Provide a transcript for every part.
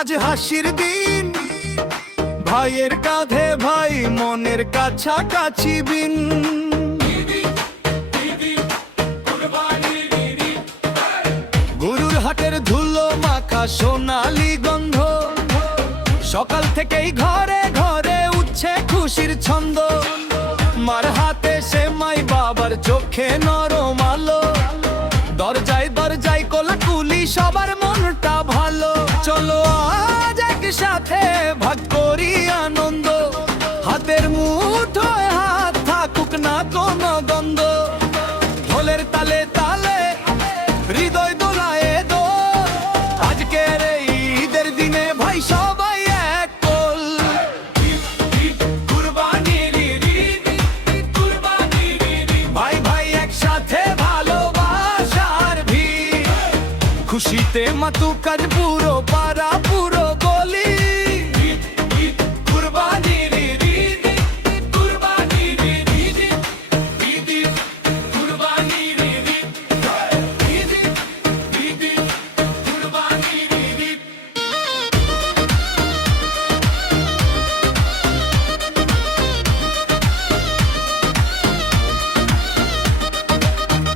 আজ হাসির দিন, ভাইয়ের কাঁধে ভাই, মনের কাছাকাছি বিন। গরুর হাটের ধুলো মাখা সোনালি গন্ধ, সকাল থেকেই ঘরে ঘরে উঠছে খুশির ছন্দ। মার হাতে সেমাই, বাবার চোখে নরম আলো, দরজায় দরজায় কোলাকুলি, সবার মনটা ভালো। চলো আজ একসাথে ভাগ করি আনন্দ, হাতের মুঠোয় হাত থাকুক না কোনো গন্ধ। ঢোলের তালে তালে হৃদয় দোলায় দোল, আজকের এই ঈদের দিনে ভাই সবাই এক কোল। ভাই ভাই একসাথে ভালোবাসার ভিড়, খুশিতে মাতুক আজ পুরো পাড়া পুরো গলি।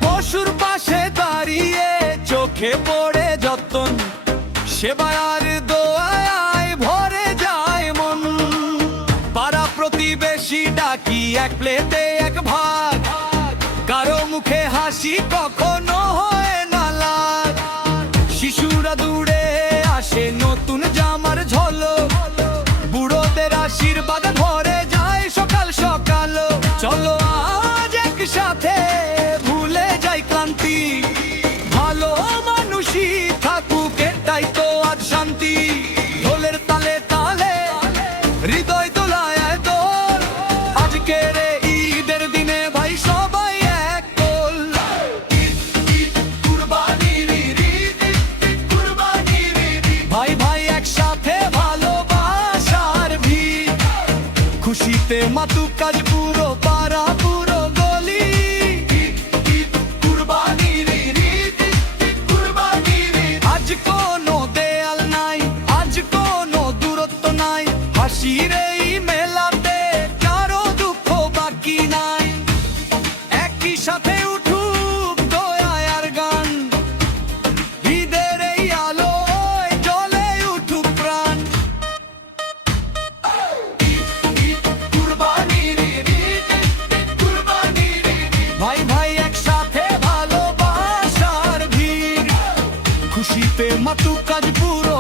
পশুর পাশে দাঁড়িয়ে চোখে পড়ে যতন, সেবায় আর দোয়ায় ভরে যায় মন। পাড়া প্রতিবেশী ডাকি এক প্লেটে এক ভাগ, কারো মুখে হাসি কখনো হয় না লাগ। শিশুরা দূরে আসে নতুন জামার ঝলক, বুড়োদের আশীর্বাদ ভরে যায় সকাল সকাল। চলো আজ একসাথে ভুলে যাই ক্লান্তি, ভালো মানুষই থাকুক এটাই তো আজ শান্তি। ঢোলের তালে তালে হৃদয় দোলায় দোল, আজকের ঈদের দিনে ভাই সবাই এক কোল। ভাই ভাই একসাথে ভালোবাসার ভিড়, খুশিতে মাতুক আজ পুরো পাড়া পুরো গলি। আজ কোনো দেয়াল নাই, আজ কোনো দূরত্ব নাই, হাসির এই মেলাতে কারো দুঃখ বাকি নাই। একই সাথে উঠুক দোয়ায় আর গান, ঈদের এই আলোয় জ্বলে উঠুক প্রাণ। ভাই ভাই একসাথে ভালোবাসার ভিড়, খুশিতে মাতুক আজ পুরো